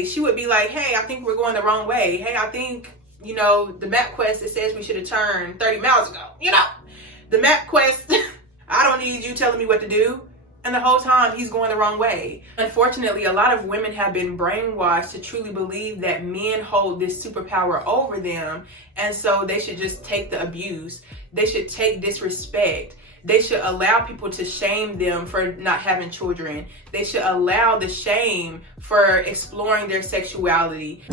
She would be like, hey, I think we're going the wrong way. Hey, I think, the map quest, it says we should have turned 30 miles ago. The map quest, I don't need you telling me what to do. And the whole time he's going the wrong way. Unfortunately, a lot of women have been brainwashed to truly believe that men hold this superpower over them. And so they should just take the abuse. They should take disrespect. They should allow people to shame them for not having children. They should allow the shame for exploring their sexuality.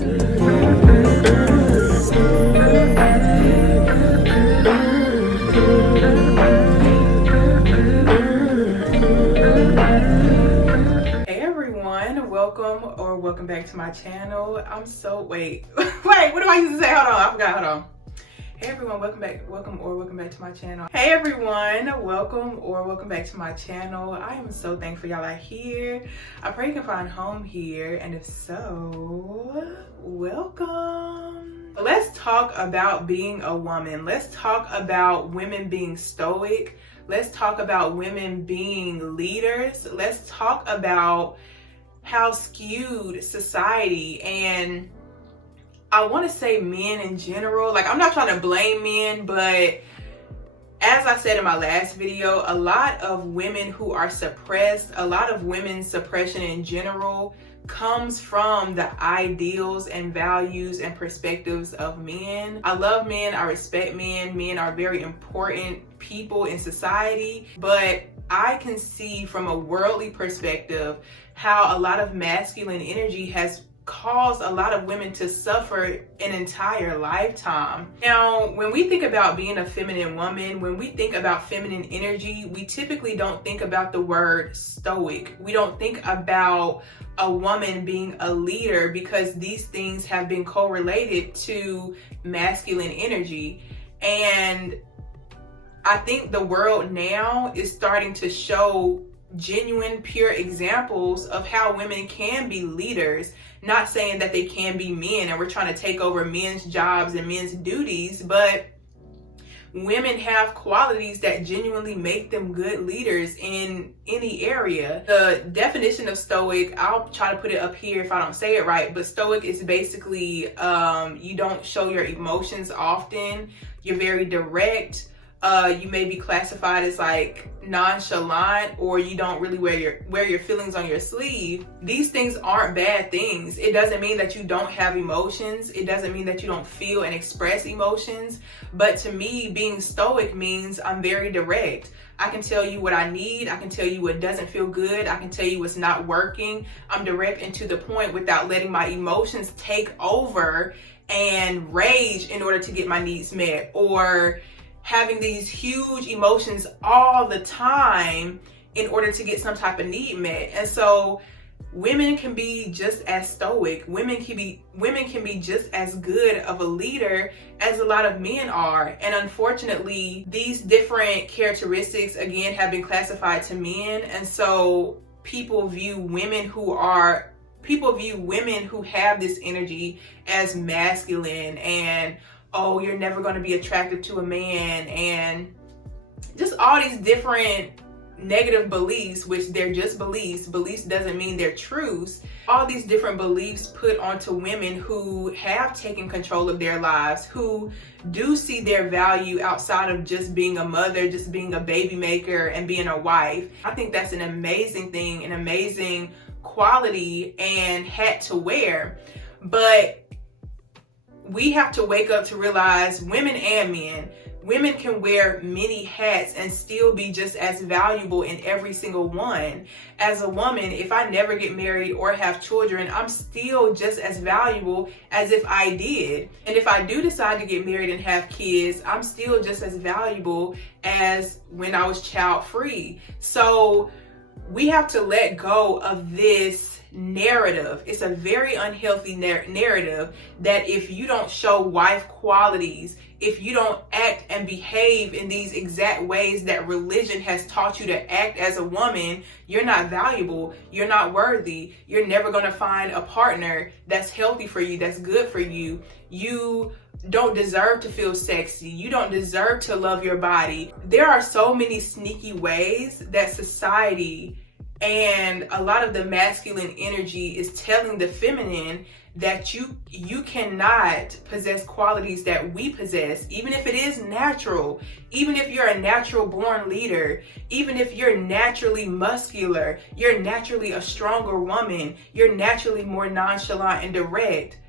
Welcome back to my channel. Wait, what do I used to say? Hold on, I forgot, hold on. Hey everyone, welcome back to my channel. Hey everyone, welcome back to my channel. I am so thankful y'all are here. I pray you can find home here, and if so, welcome. Let's talk about being a woman. Let's talk about women being stoic. Let's talk about women being leaders. Let's talk about how skewed society, and I want to say men in general, like I'm not trying to blame men, but as I said in my last video, a lot of women who are suppressed, a lot of women's suppression in general comes from the ideals and values and perspectives of men. I love men, I respect men. Men are very important people in society, but I can see from a worldly perspective how a lot of masculine energy has caused a lot of women to suffer an entire lifetime. Now, when we think about being a feminine woman, when we think about feminine energy, we typically don't think about the word stoic. We don't think about a woman being a leader because these things have been correlated to masculine energy. And I think the world now is starting to show genuine, pure examples of how women can be leaders. Not saying that they can be men and we're trying to take over men's jobs and men's duties, but women have qualities that genuinely make them good leaders in any area. The definition of stoic, I'll try to put it up here if I don't say it right, but stoic is basically you don't show your emotions often. You're very direct. You may be classified as like nonchalant, or you don't really wear your feelings on your sleeve. These things aren't bad things. It doesn't mean that you don't have emotions. It doesn't mean that you don't feel and express emotions. But to me, being stoic means I'm very direct. I can tell you what I need. I can tell you what doesn't feel good. I can tell you what's not working. I'm direct and to the point without letting my emotions take over and rage in order to get my needs met, or having these huge emotions all the time in order to get some type of need met. And so women can be just as stoic. Women can be just as good of a leader as a lot of men are. And unfortunately, these different characteristics again have been classified to men. And so people view women who have this energy as masculine, and oh, you're never going to be attracted to a man, and just all these different negative beliefs, which they're just beliefs. Beliefs doesn't mean they're truths. All these different beliefs put onto women who have taken control of their lives, who do see their value outside of just being a mother, just being a baby maker and being a wife. I think that's an amazing thing, an amazing quality and hat to wear. But we have to wake up to realize, women and men, women can wear many hats and still be just as valuable in every single one. As a woman, if I never get married or have children, I'm still just as valuable as if I did. And if I do decide to get married and have kids, I'm still just as valuable as when I was child free. So we have to let go of this narrative. It's a very unhealthy narrative that if you don't show wife qualities, if you don't act and behave in these exact ways that religion has taught you to act as a woman, you're not valuable, you're not worthy, you're never going to find a partner that's healthy for you, that's good for you. You don't deserve to feel sexy. You don't deserve to love your body. There are so many sneaky ways that society And a lot of the masculine energy is telling the feminine that you cannot possess qualities that we possess, even if it is natural, even if you're a natural born leader, even if you're naturally muscular, you're naturally a stronger woman, you're naturally more nonchalant and direct.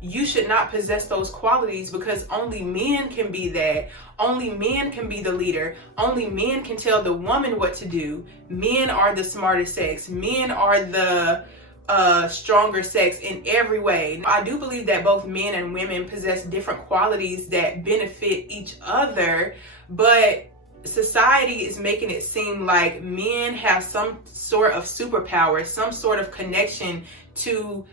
You should not possess those qualities, because only men can be that. Only men can be the leader. Only men can tell the woman what to do. Men are the smarter sex. Men are the stronger sex in every way. I do believe that both men and women possess different qualities that benefit each other, but society is making it seem like men have some sort of superpower, some sort of connection to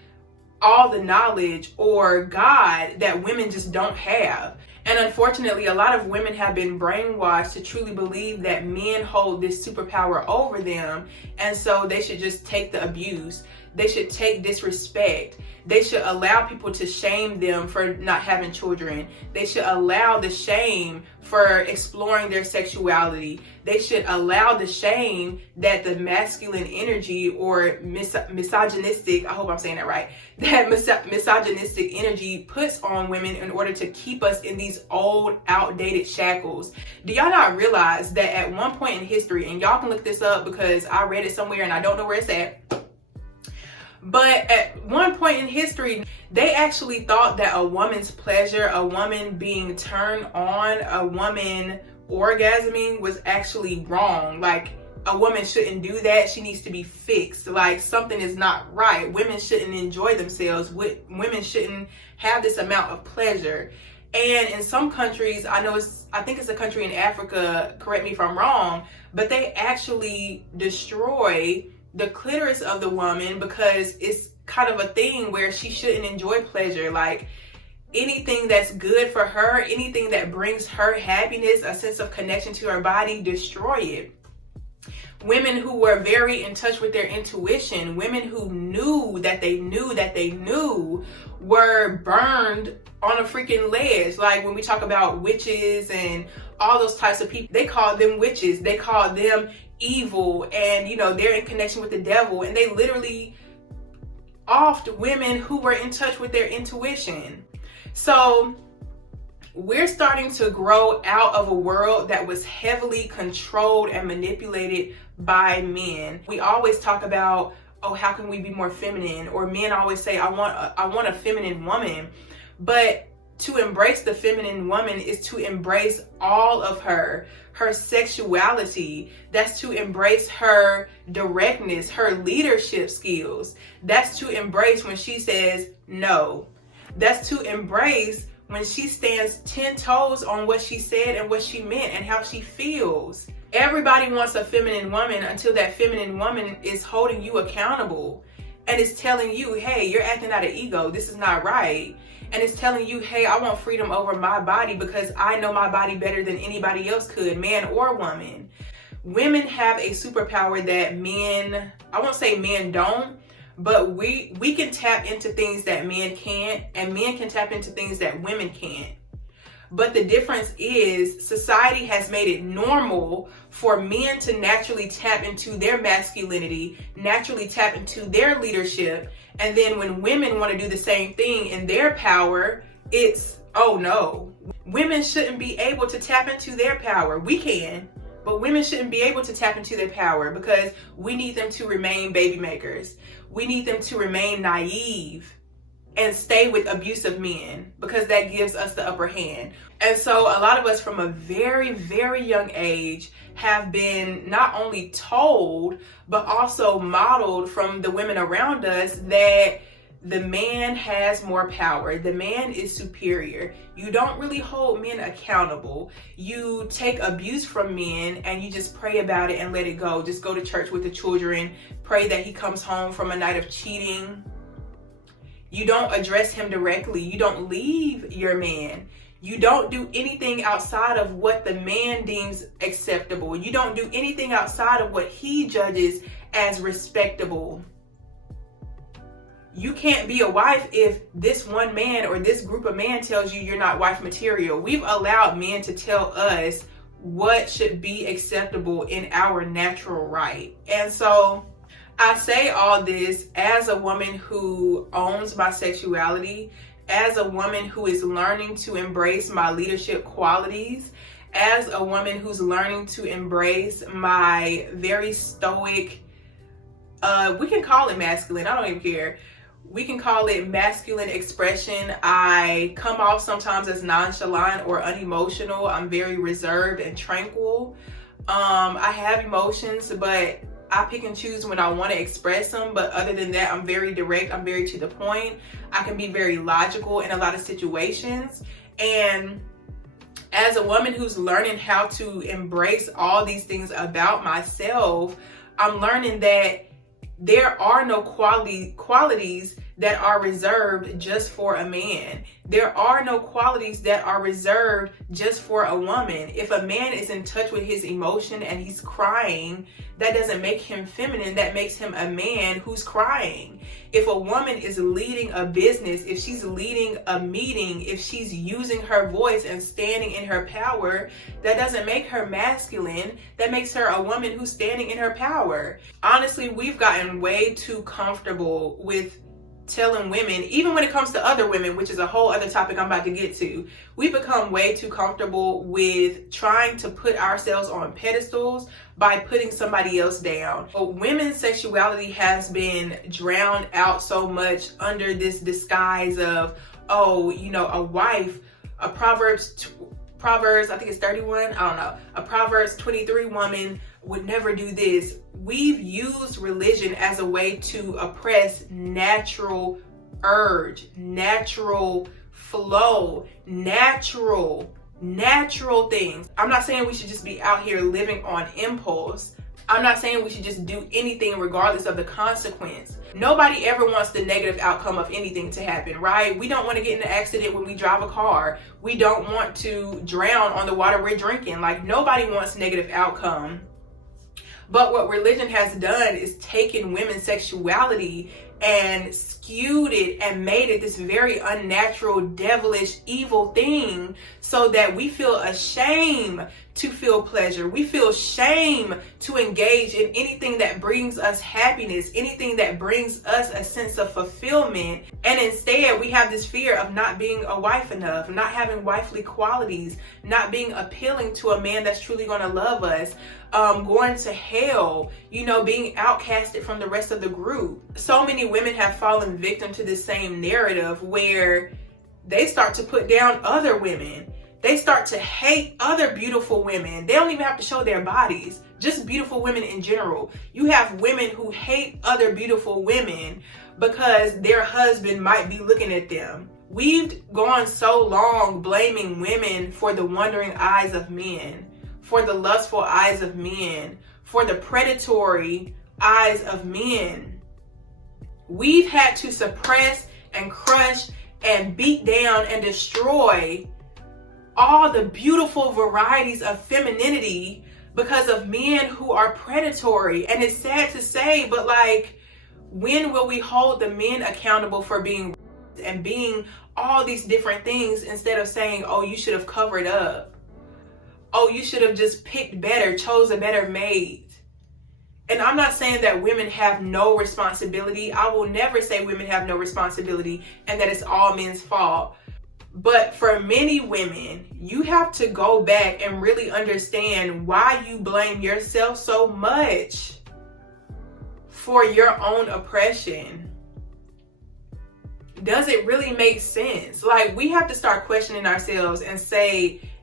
all the knowledge or God that women just don't have. And unfortunately, a lot of women have been brainwashed to truly believe that men hold this superpower over them, and so they should just take the abuse. They should take disrespect. They should allow people to shame them for not having children. They should allow the shame for exploring their sexuality. They should allow the shame that the masculine energy or misogynistic, I hope I'm saying that right, that misogynistic energy puts on women in order to keep us in these old, outdated shackles. Do y'all not realize that at one point in history, and y'all can look this up because I read it somewhere and I don't know where it's at, but at one point in history, they actually thought that a woman's pleasure, a woman being turned on, a woman orgasming was actually wrong. Like, a woman shouldn't do that. She needs to be fixed. Like, something is not right. Women shouldn't enjoy themselves. Women shouldn't have this amount of pleasure. And in some countries, I think it's a country in Africa, correct me if I'm wrong, but they actually destroy the clitoris of the woman because it's kind of a thing where she shouldn't enjoy pleasure. Like, anything that's good for her, anything that brings her happiness, a sense of connection to her body, destroy it. Women who were very in touch with their intuition, women who knew that they knew were burned on a freaking ledge. Like, when we talk about witches and all those types of people, they call them witches. They call them evil, and they're in connection with the devil, and they literally offed women who were in touch with their intuition. So we're starting to grow out of a world that was heavily controlled and manipulated by men. We always talk about, oh, how can we be more feminine? Or men always say, I want a feminine woman. But to embrace the feminine woman is to embrace all of her sexuality. That's to embrace her directness, her leadership skills. That's to embrace when she says no. That's to embrace when she stands 10 toes on what she said and what she meant and how she feels. Everybody wants a feminine woman until that feminine woman is holding you accountable and is telling you, hey, you're acting out of ego. This is not right. And it's telling you, hey, I want freedom over my body because I know my body better than anybody else could, man or woman. Women have a superpower that men, I won't say men don't, but we can tap into things that men can't, and men can tap into things that women can't. But the difference is society has made it normal for men to naturally tap into their masculinity, naturally tap into their leadership. And then when women want to do the same thing in their power, it's, oh no. Women shouldn't be able to tap into their power. We can, but women shouldn't be able to tap into their power because we need them to remain baby makers. We need them to remain naive and stay with abusive men because that gives us the upper hand. And so a lot of us from a very, very young age have been not only told, but also modeled from the women around us that the man has more power. The man is superior. You don't really hold men accountable. You take abuse from men and you just pray about it and let it go. Just go to church with the children, pray that he comes home from a night of cheating. You don't address him directly. You don't leave your man. You don't do anything outside of what the man deems acceptable. You don't do anything outside of what he judges as respectable. You can't be a wife if this one man or this group of men tells you you're not wife material. We've allowed men to tell us what should be acceptable in our natural right. And so I say all this as a woman who owns my sexuality, as a woman who is learning to embrace my leadership qualities, as a woman who's learning to embrace my very stoic, we can call it masculine, I don't even care. We can call it masculine expression. I come off sometimes as nonchalant or unemotional. I'm very reserved and tranquil. I have emotions, but I pick and choose when I want to express them. But other than that, I'm very direct. I'm very to the point. I can be very logical in a lot of situations. And as a woman who's learning how to embrace all these things about myself, I'm learning that there are no qualities that are reserved just for a man. There are no qualities that are reserved just for a woman. If a man is in touch with his emotion and he's crying, that doesn't make him feminine. That makes him a man who's crying. If a woman is leading a business, if she's leading a meeting, if she's using her voice and standing in her power, that doesn't make her masculine. That makes her a woman who's standing in her power. Honestly, we've gotten way too comfortable with telling women, even when it comes to other women, which is a whole other topic I'm about to get to, we become way too comfortable with trying to put ourselves on pedestals by putting somebody else down. But women's sexuality has been drowned out so much under this disguise of, oh, you know, a wife, a Proverbs, I think it's 31, I don't know, a Proverbs 23 woman would never do this. We've used religion as a way to oppress natural urge, natural flow, natural things. I'm not saying we should just be out here living on impulse. I'm not saying we should just do anything regardless of the consequence. Nobody ever wants the negative outcome of anything to happen, right? We don't want to get in an accident when we drive a car. We don't want to drown on the water we're drinking. Like, nobody wants negative outcome. But what religion has done is taken women's sexuality and skewed it and made it this very unnatural, devilish, evil thing, so that we feel ashamed to feel pleasure. We feel shame to engage in anything that brings us happiness, anything that brings us a sense of fulfillment. And instead, we have this fear of not being a wife enough, not having wifely qualities, not being appealing to a man that's truly going to love us, going to hell, you know, being outcasted from the rest of the group. So many women have fallen victim to this same narrative where they start to put down other women. They start to hate other beautiful women. They don't even have to show their bodies, just beautiful women in general. You have women who hate other beautiful women because their husband might be looking at them. We've gone so long blaming women for the wandering eyes of men, for the lustful eyes of men, for the predatory eyes of men. We've had to suppress and crush and beat down and destroy all the beautiful varieties of femininity because of men who are predatory. And it's sad to say, but like, when will we hold the men accountable for being and being all these different things, instead of saying, oh, you should have covered up. Oh, you should have just picked better, chose a better mate. And I'm not saying that women have no responsibility. I will never say women have no responsibility and that it's all men's fault. But for many women, you have to go back and really understand why you blame yourself so much for your own oppression. Does it really make sense? Like, we have to start questioning ourselves and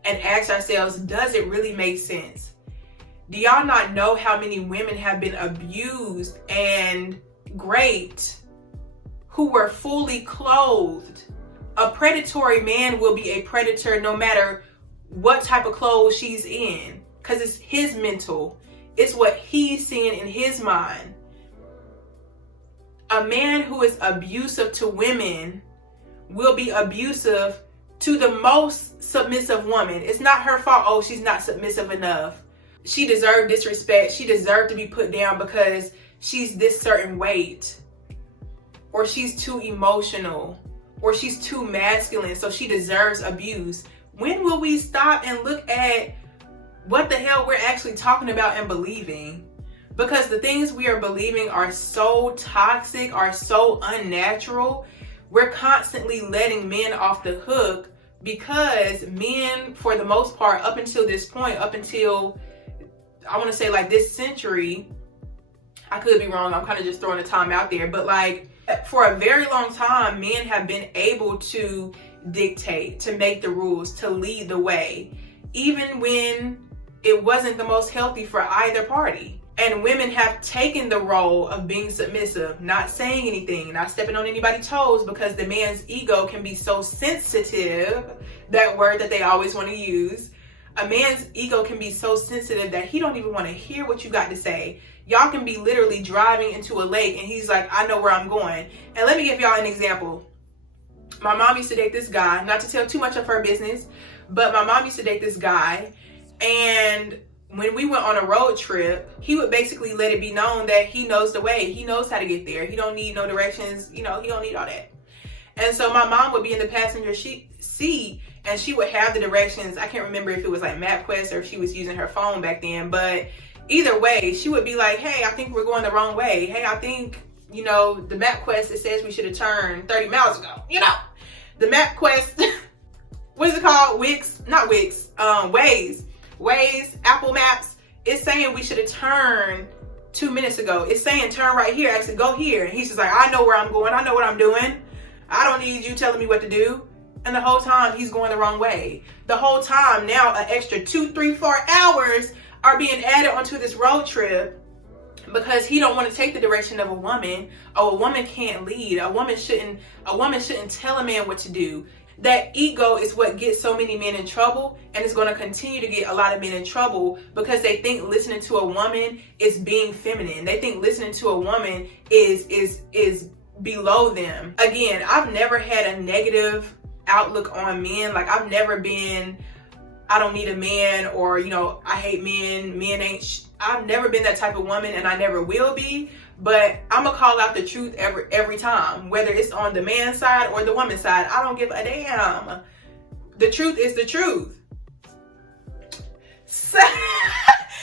ask ourselves, does it really make sense? Do y'all not know how many women have been abused and raped who were fully clothed? A predatory man will be a predator no matter what type of clothes she's in, because it's his mental. It's what he's seeing in his mind. A man who is abusive to women will be abusive to the most submissive woman. It's not her fault, oh, she's not submissive enough. She deserved disrespect. She deserved to be put down because she's this certain weight, or she's too emotional, or she's too masculine, so she deserves abuse. When will we stop and look at what the hell we're actually talking about and believing? because the things we are believing are so toxic, are so unnatural. We're constantly letting men off the hook because men, for the most part, up until this point, up until I want to say like this century, I could be wrong, I'm kind of just throwing a time out there, but like for a very long time, men have been able to dictate, to make the rules, to lead the way, even when it wasn't the most healthy for either party. And women have taken the role of being submissive, not saying anything, not stepping on anybody's toes, because the man's ego can be so sensitive, that word that they always want to use. A man's ego can be so sensitive that he don't even want to hear what you got to say. Y'all can be literally driving into a lake and he's like, I know where I'm going. And let me give y'all an example. My mom used to date this guy, not to tell too much of her business, but my mom used to date this guy, and when we went on a road trip, he would basically let it be known that he knows the way. He knows how to get there. He don't need no directions. You know, he don't need all that. And so my mom would be in the passenger seat and she would have the directions. I can't remember if it was like MapQuest or if she was using her phone back then, but either way, she would be like, hey, I think we're going the wrong way. Hey, I think, you know, the MapQuest, it says we should have turned 30 miles ago. You know, the MapQuest, what is it called? Waze, Apple Maps, it's saying we should have turned 2 minutes ago. It's saying turn right here. I said go here. And he's just like, I know where I'm going. I know what I'm doing. I don't need you telling me what to do. And the whole time he's going the wrong way. The whole time now an extra 2, 3, 4 hours are being added onto this road trip because he don't want to take the direction of a woman. Oh, a woman can't lead. A woman shouldn't tell a man what to do. That ego is what gets so many men in trouble, and it's going to continue to get a lot of men in trouble because they think listening to a woman is being feminine. They think listening to a woman is below them. Again, I've never had a negative outlook on men. Like I've never been, I don't need a man, or you know, I hate men. Men ain't. I've never been that type of woman, and I never will be. But I'm gonna call out the truth every time, whether it's on the man's side or the woman's side. I don't give a damn. The truth is the truth. So,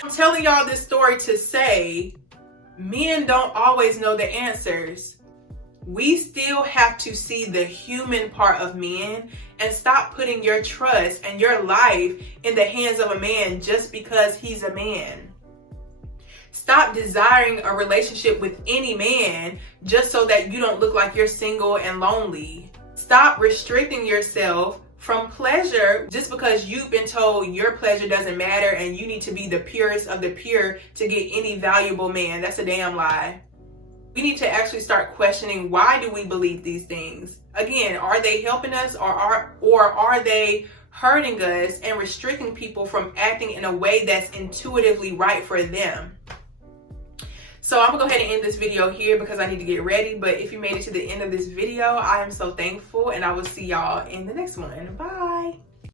I'm telling y'all this story to say, men don't always know the answers. We still have to see the human part of men and stop putting your trust and your life in the hands of a man just because he's a man. Stop desiring a relationship with any man just so that you don't look like you're single and lonely. Stop restricting yourself from pleasure just because you've been told your pleasure doesn't matter and you need to be the purest of the pure to get any valuable man. That's a damn lie. We need to actually start questioning, why do we believe these things? Again, are they helping us or are they hurting us and restricting people from acting in a way that's intuitively right for them? So I'm gonna go ahead and end this video here because I need to get ready. But if you made it to the end of this video, I am so thankful, and I will see y'all in the next one. Bye.